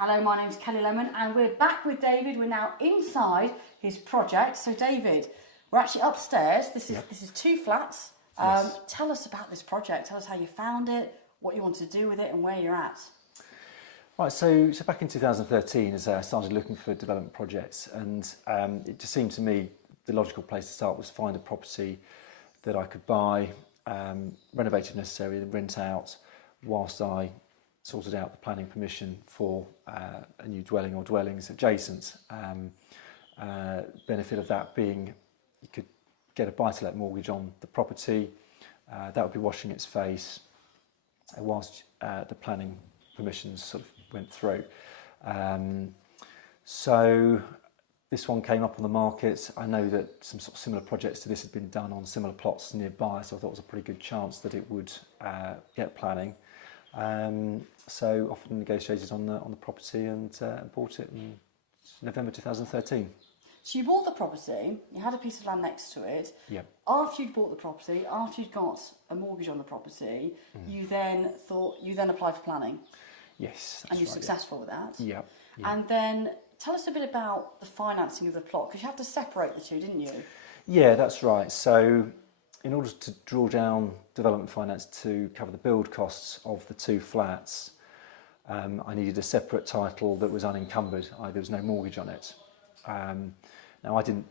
Hello, my name's Kelly Lemon and we're back with David. We're now inside his project. So David, we're actually upstairs. This is two flats. Yes. Tell us about this project. Tell us how you found it, what you want to do with it and where you're at. Right, so back in 2013 as I started looking for development projects, and it just seemed to me the logical place to start was find a property that I could buy, renovate if necessary, and rent out whilst I sorted out the planning permission for a new dwelling or dwellings adjacent. Benefit of that being you could get a buy-to-let mortgage on the property, that would be washing its face whilst the planning permissions sort of went through. So this one came up on the market. I know that some sort of similar projects to this had been done on similar plots nearby, so I thought it was a pretty good chance that it would get planning. So offered and negotiated on the property and bought it in November 2013. So you bought the property, you had a piece of land next to it. Yeah. After you'd bought the property, after you'd got a mortgage on the property, you then applied for planning. Yes, that's and you're right, successful with that. Yeah. And then tell us a bit about the financing of the plot, because you have to separate the two, didn't you? Yeah, that's right. So in order to draw down development finance to cover the build costs of the two flats, I needed a separate title that was unencumbered. There was no mortgage on it. Now, I didn't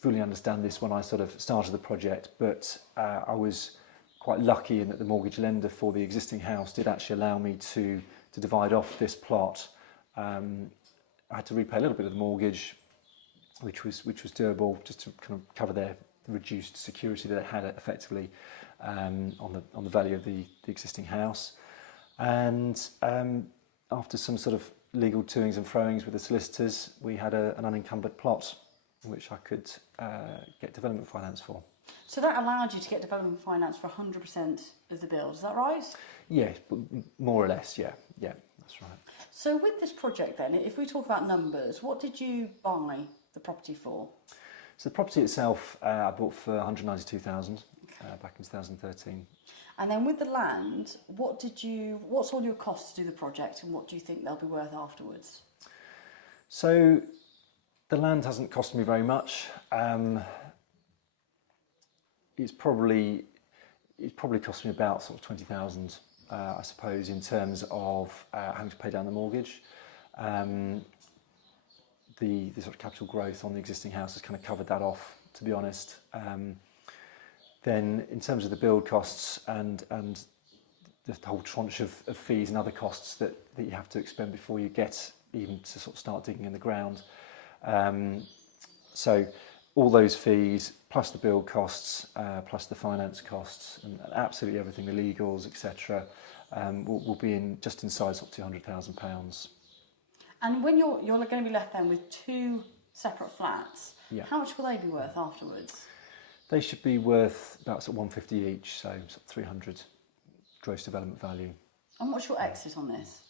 fully understand this when I sort of started the project, but I was quite lucky in that the mortgage lender for the existing house did actually allow me to divide off this plot. I had to repay a little bit of the mortgage, which was doable, just to kind of cover the reduced security that it had effectively on the value of the existing house. And after some sort of legal toings and froings with the solicitors, we had an unencumbered plot which I could get development finance for. So that allowed you to get development finance for 100% of the build, is that right? Yeah, more or less, yeah, that's right. So with this project then, if we talk about numbers, what did you buy the property for? So the property itself I bought for 192,000 back in 2013. And then with the land, what's all your costs to do the project and what do you think they'll be worth afterwards? So the land hasn't cost me very much. It's probably cost me about sort of 20,000, I suppose, in terms of having to pay down the mortgage. The sort of capital growth on the existing house has kind of covered that off, to be honest. Then in terms of the build costs and the whole tranche of fees and other costs that you have to expend before you get even to sort of start digging in the ground. So all those fees, plus the build costs, plus the finance costs, and absolutely everything, the legals, etc., will be just inside sort of £200,000. And when you're going to be left then with two separate flats, how much will they be worth afterwards? They should be worth about sort of 150 each, so sort of 300 gross development value. And what's your exit on this?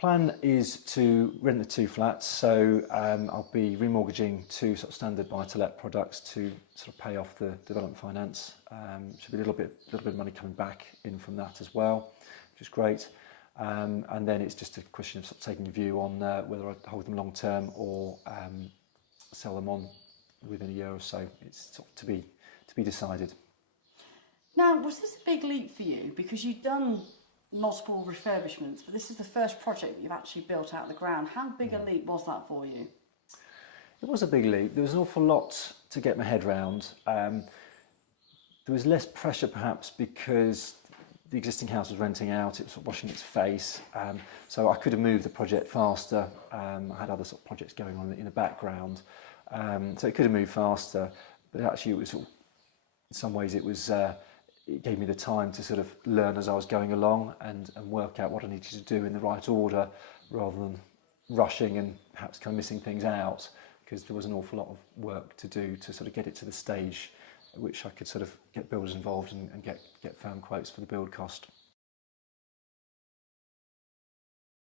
Plan is to rent the two flats, so I'll be remortgaging two sort of standard buy-to-let products to sort of pay off the development finance. Should be a little bit of money coming back in from that as well, which is great. And then it's just a question of sort of taking a view on whether I hold them long term or sell them on within a year or so. It's sort of to be decided. Now, was this a big leap for you? Because you've done multiple refurbishments, but this is the first project that you've actually built out of the ground. How big a leap was that for you? It was a big leap. There was an awful lot to get my head round. There was less pressure perhaps because the existing house was renting out, it was washing its face, so I could have moved the project faster. I had other sort of projects going on in the background, so it could have moved faster, but actually it was, in some ways it gave me the time to sort of learn as I was going along and work out what I needed to do in the right order rather than rushing and perhaps kind of missing things out, because there was an awful lot of work to do to sort of get it to the stage at which I could sort of get builders involved and get firm quotes for the build cost.